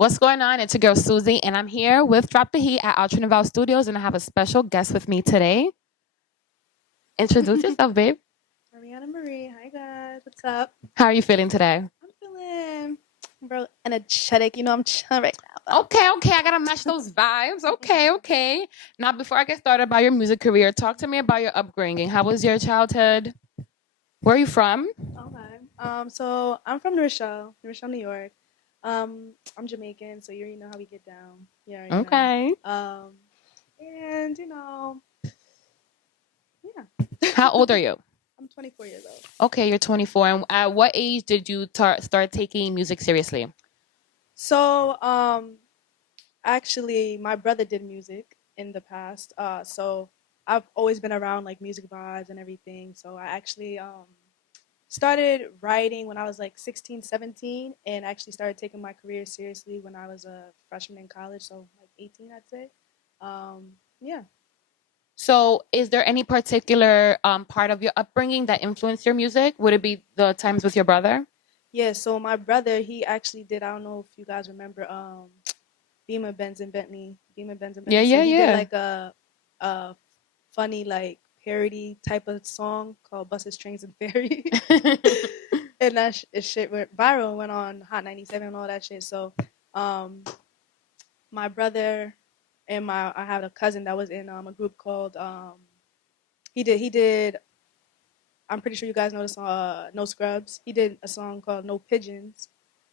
What's going on? It's your girl Susie, and I'm here with Drop the Heat at Ultra Naval Studios, and I have a special guest with me today. Introduce yourself, babe. Arianna Marie, hi guys, what's up? How are you feeling today? I'm feeling real energetic. I'm chilling right now Okay. I gotta match those vibes. Okay. Now, before I get started about your music career, talk to me about your upbringing. How was your childhood? Where are you from? though. Okay. So I'm from New Rochelle, New York. I'm Jamaican, so you already know how we get down. You already know. Okay. And yeah, How old are you? I'm 24 years old. Okay, you're 24. And at what age did you start taking music seriously? So actually, my brother did music in the past. So I've always been around like music vibes and everything. So I actually started writing when I was like 16, 17, and actually started taking my career seriously when I was a freshman in college, so like 18, I'd say. Yeah. So, is there any particular part of your upbringing that influenced your music? Would it be the times with your brother? Yeah, so my brother, he actually did, I don't know if you guys remember Beamer Benz and Yeah, Bentley. So yeah, he did yeah. like a funny like parody type of song called Buses, Trains, and Ferry. And that shit went viral and went on Hot 97 and all that shit. So um, my brother and my I had a cousin that was in a group called he did I'm pretty sure you guys know the song No Scrubs. He did a song called No Pigeons.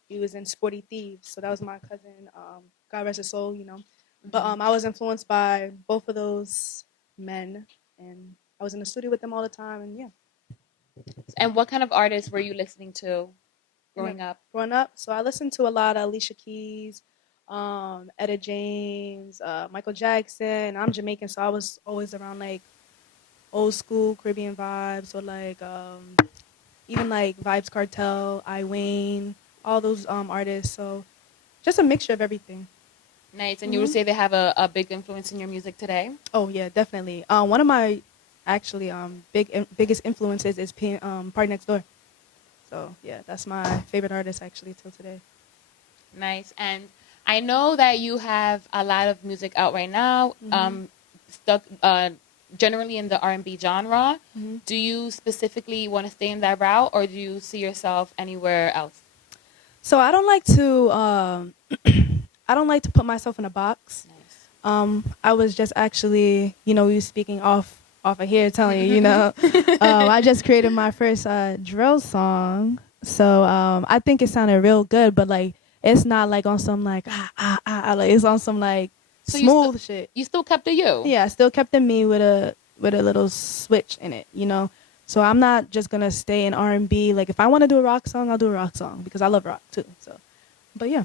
He was in Sporty Thieves. So that was my cousin, God rest his soul. But Mhm. I was influenced by both of those men, and I was in the studio with them all the time, and yeah. And what kind of artists were you listening to You know, growing up? growing up, so I listened to a lot of Alicia Keys, Etta James, Michael Jackson. I'm Jamaican, so I was always around like old school Caribbean vibes, or like even like Vibes Cartel, I Wayne, all those artists. So just a mixture of everything. Nice. And you would hmm say they have a big influence in your music today? Oh yeah, definitely. One of my actually biggest influences is Party Next Door. So yeah, that's my favorite artist actually till today. Nice. And I know that you have a lot of music out right now, hmm stuck generally in the R&B genre. hmm Do you specifically want to stay in that route, or do you see yourself anywhere else? So I don't like to I don't like to put myself in a box. I was just actually, we were speaking off of here, telling you, I just created my first drill song. So I think it sounded real good, but like it's not like on some like like it's on some like So smooth shit. you still kept the you. Yeah, I still kept the me with a little switch in it. So I'm not just gonna stay in R&B. Like if I want to do a rock song, I'll do a rock song because I love rock too. So, but yeah,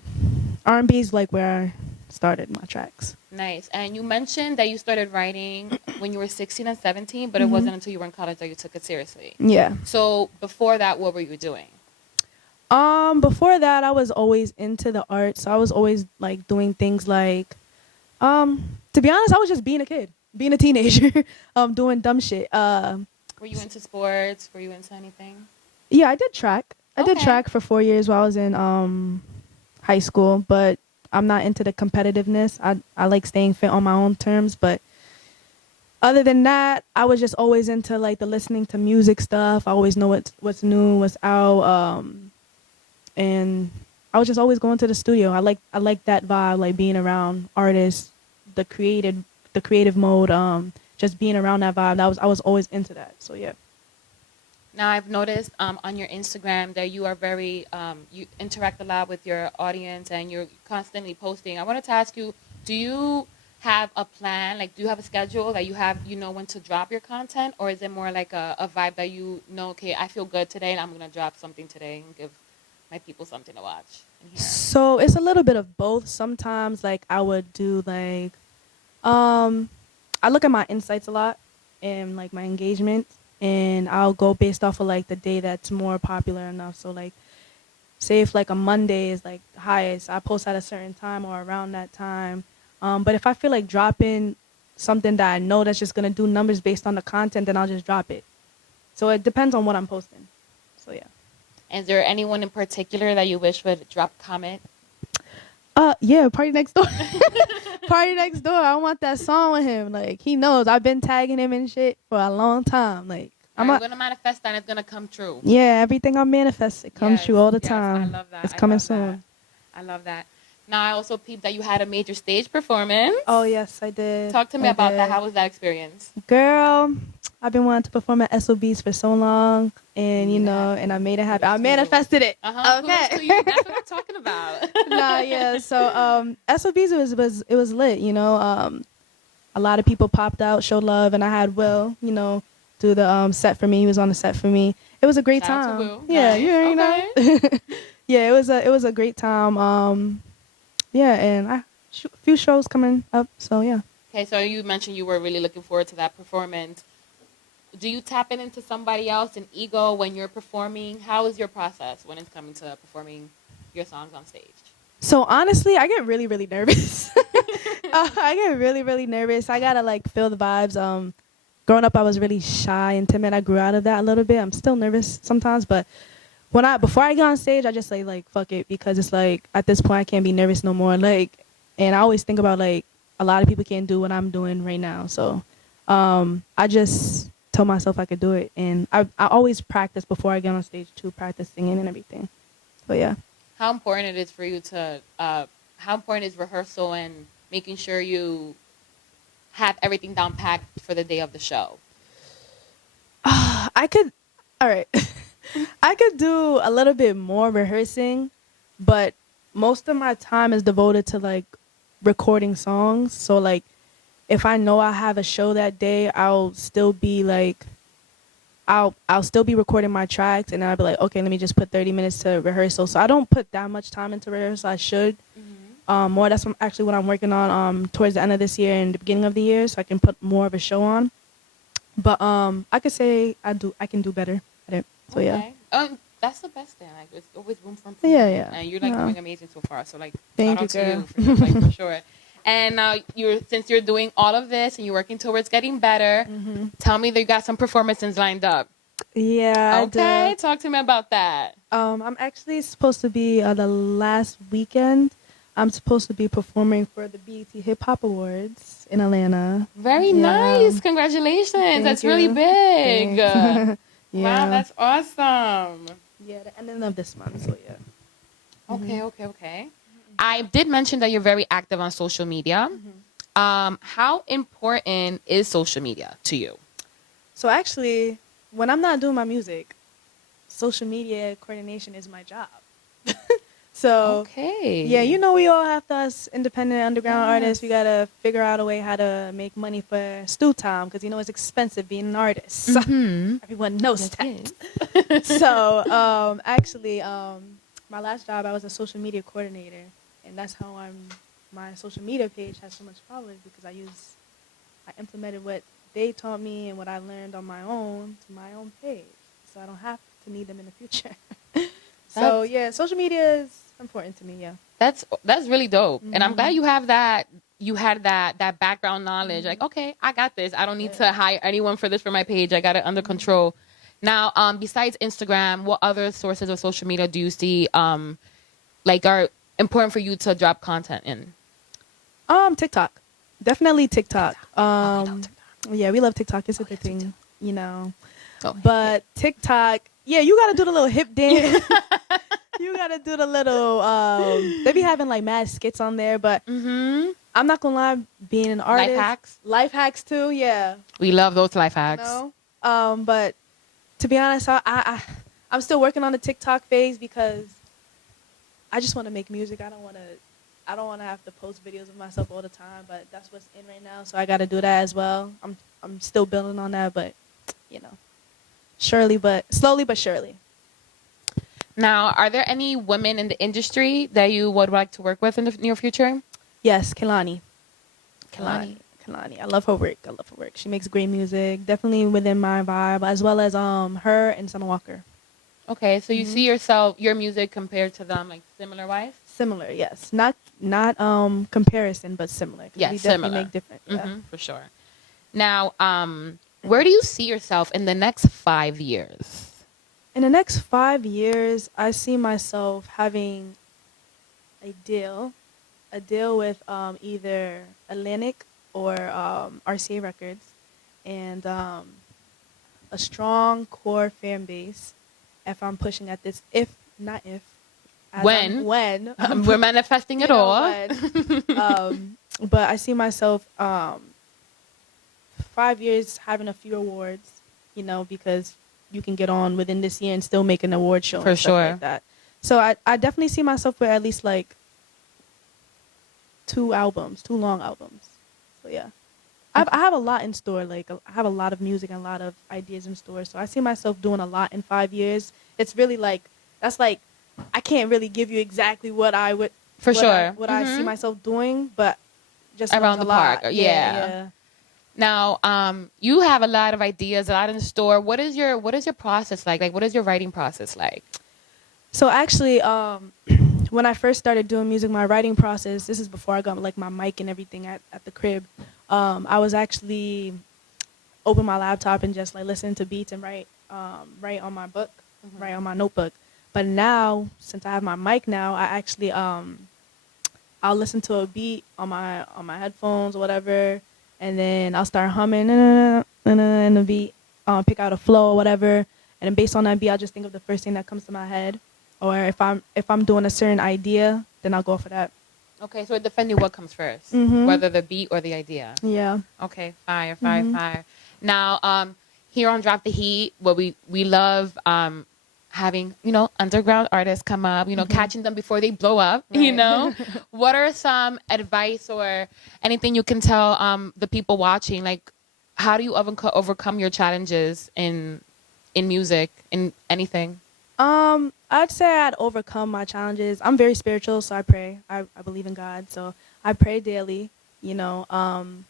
R&B is like where I started my tracks. Nice. And you mentioned that you started writing when you were 16 and 17, but it hmm wasn't until you were in college that you took it seriously. Yeah. So before that, what were you doing? Before that, I was always into the art, so I was always like doing things like, to be honest, I was just being a kid, being a teenager, doing dumb shit. Were you into sports? Were you into anything? Yeah, I did track. I did Okay. track for 4 years while I was in high school, but I'm not into the competitiveness. I like staying fit on my own terms, but other than that, I was just always into like the listening to music stuff. I always know what's new, what's out, and I was just always going to the studio. I like that vibe, like being around artists, the creative mode, just being around that vibe. I was always into that. So yeah. Now I've noticed on your Instagram that you are very you interact a lot with your audience and you're constantly posting. I wanted to ask you, do you have a plan? Like, do you have a schedule that you know when to drop your content, or is it more like a vibe that you know? Okay, I feel good today, and I'm gonna drop something today and give my people something to watch and hear. So it's a little bit of both. Sometimes like I would do like I look at my insights a lot and like my engagement, and I'll go based off of like the day that's more popular enough. So like say if like a Monday is like the highest, I post at a certain time or around that time. But if I feel like dropping something that I know that's just gonna do numbers based on the content, then I'll just drop it. So it depends on what I'm posting. So yeah. And is there anyone in particular that you wish would drop comment? Yeah, Party Next Door. Party Next Door. I want that song with him. Like, he knows I've been tagging him and shit for a long time. Like, All right, we're gonna manifest that and it's gonna come true. Yeah, everything I manifest, it comes Yes, true all the yes, I time. love that. It's I coming love that. soon. I love that. Now, I also peeped that you had a major stage performance. Oh, yes, I did. Talk to me about that. How was that experience? Girl, I've been wanting to perform at SOBs for so long, and You and I made it happen. I Kudos to you. manifested it. Kudos to Okay. you. That's what I'm talking about. Nah, yeah. So, SOBs was lit. A lot of people popped out, showed love, and I had Will, do the set for me. He was on the set for me. It was a great Shout out time. to Will. Yeah, Nice. you already know. Yeah, it was a great time. Yeah, and a few shows coming up. So yeah. Okay, so you mentioned you were really looking forward to that performance. Do you tap it into somebody else, an ego, when you're performing? How is your process when it's coming to performing your songs on stage? So honestly, I get really, really nervous. I get really, really nervous. I gotta like feel the vibes. Growing up, I was really shy and timid. I grew out of that a little bit. I'm still nervous sometimes, but before I get on stage, I just say like fuck it, because it's like at this point I can't be nervous no more. Like, and I always think about like a lot of people can't do what I'm doing right now. So, I just tell myself I could do it, and I always practice before I get on stage too, practice singing and everything. But yeah. How important it is for you to, how important is rehearsal and making sure you have everything down packed for the day of the show? I could, all right. I could do a little bit more rehearsing, but most of my time is devoted to like recording songs. So like if I know I have a show that day, I'll still be like I'll still be recording my tracks, and I'll be like, okay, let me just put 30 minutes to rehearsal. So I don't put that much time into rehearsal. I should. More. That's actually what I'm working on towards the end of this year and the beginning of the year, so I can put more of a show on. But I could say I can do better at it. So okay. Yeah. That's the best thing. Like, there's always room for improvement. Yeah. And you're like doing amazing so far. So like, thank you, shout girl. out to you for sure. And now since you're doing all of this and you're working towards getting better, tell me that you got some performances lined up. Yeah. Okay, talk to me about that. I'm actually supposed to be the last weekend. I'm supposed to be performing for the BET Hip Hop Awards in Atlanta. Very nice. Congratulations. That's really big. Yeah. Wow, that's awesome. Yeah, the ending of this month. So yeah. Okay. I did mention that you're very active on social media. How important is social media to you? So actually, when I'm not doing my music, social media coordination is my job. So yeah, we all have to, us independent underground artists, we gotta figure out a way how to make money for stew time, because it's expensive being an artist. Everyone knows that. So actually, my last job, I was a social media coordinator, and that's how my social media page has so much followers, because I implemented what they taught me and what I learned on my own to my own page, so I don't have to need them in the future. So yeah, social media is important to me. Yeah, that's really dope, and I'm glad you have that. You had that background knowledge. Like, okay, I got this. I don't need to hire anyone for this for my page. I got it under control. Now, besides Instagram, what other sources of social media do you see like are important for you to drop content in? TikTok, definitely TikTok. Yeah, we love TikTok. It's a good thing, But TikTok, yeah, you gotta do the little hip dance. You gotta do the little. They be having like mad skits on there, but I'm not gonna lie, being an artist, life hacks too. Yeah, we love those life hacks. But to be honest, I'm still working on the TikTok phase, because I just want to make music. I don't want to have to post videos of myself all the time, but that's what's in right now, so I got to do that as well. I'm still building on that, but slowly but surely. Now, are there any women in the industry that you would like to work with in the near future? Yes, Kehlani. I love her work. She makes great music, definitely within my vibe, as well as her and Summer Walker. Okay, so you see your music compared to them, like similar wise? Similar, yes. Not comparison, but similar. Yeah, we similar. Definitely make different. Yeah. For sure. Now, where do you see yourself in the next 5 years? In the next 5 years, I see myself having a deal a deal with either Atlantic or RCA Records, and a strong core fan base. If I'm pushing at this, if not if, as When? when We're manifesting it all. when. But I see myself 5 years having a few awards, because you can get on within this year and still make an award show For and stuff sure. like that. So I definitely see myself with at least like 2 long albums. So yeah. I have a lot in store. Like I have a lot of music and a lot of ideas in store. So I see myself doing a lot in 5 years. It's really like that's like I can't really give you exactly what I would For what sure. I see myself doing, but just Around the a lot. park. Yeah. Now, you have a lot of ideas, a lot in store. What is your process like? Like, what is your writing process like? So actually, when I first started doing music, my writing process, this is before I got like my mic and everything at the crib. I was actually open my laptop and just like listen to beats and write on my book, write on my notebook. But now, since I have my mic now, I actually I'll listen to a beat on my headphones or whatever, and then I'll start humming and the beat, pick out a flow or whatever, and then based on that beat, I'll just think of the first thing that comes to my head. Or if I'm doing a certain idea, then I'll go for that. Okay, so it depends on what comes 1st, whether the beat or the idea. Yeah. Okay, fire. Now, here on Drop the Heat, what we love having, underground artists come up, catching them before they blow up, Right. What are some advice or anything you can tell the people watching? Like, how do you overcome your challenges in music, in anything? I'd say I'd overcome my challenges. I'm very spiritual, so I pray. I believe in God, so I pray daily, and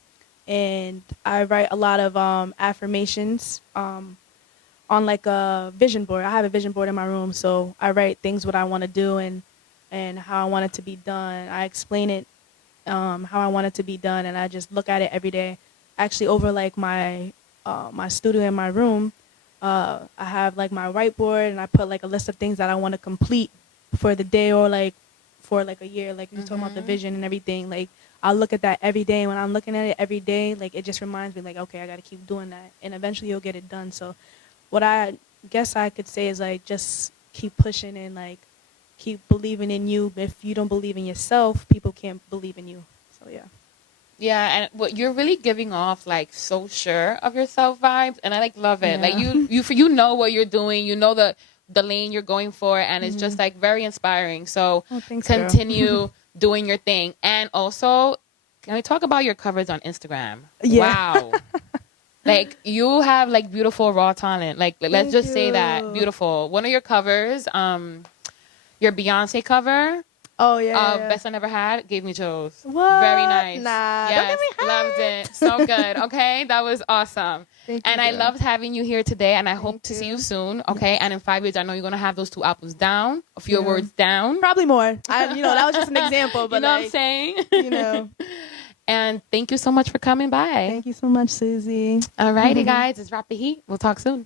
I write a lot of affirmations on like a vision board. I have a vision board in my room, so I write things what I want to do and how I want it to be done. I explain it how I want it to be done, and I just look at it every day. Actually, over like my studio in my room. I have like my whiteboard, and I put like a list of things that I want to complete for the day or like for like a year. Like you're talking about the vision and everything. Like I'll look at that every day. When I'm looking at it every day, like it just reminds me like, okay, I got to keep doing that, and eventually you'll get it done. So what I guess I could say is like just keep pushing and like keep believing in you. If you don't believe in yourself, people can't believe in you. So yeah. Yeah, and what you're really giving off like so sure of yourself vibes, and I like love it. Yeah. Like you know what you're doing, you know the lane you're going for, and it's just like very inspiring. So Thanks, girl. continue doing your thing, and also can we talk about your covers on Instagram? Yeah. Wow, like you have like beautiful raw talent. Like let's Thank just say that you. beautiful. One of your covers, your Beyonce cover. Oh yeah. Best I Never Had gave me chills. What? Very nice. Nah, yes, don't get me loved hurt. it. So good. Okay, that was awesome. Thank and you, I girl. loved having you here today, and I hope Thank to see you. you soon. Okay, and in 5 years, I know you're gonna have those 2 apples down, a few Yeah. words down. Probably more. That was just an example, but You know like, what I'm saying? And thank you so much for coming by. Thank you so much, Susie. Alrighty, guys, it's Drop the Heat. We'll talk soon.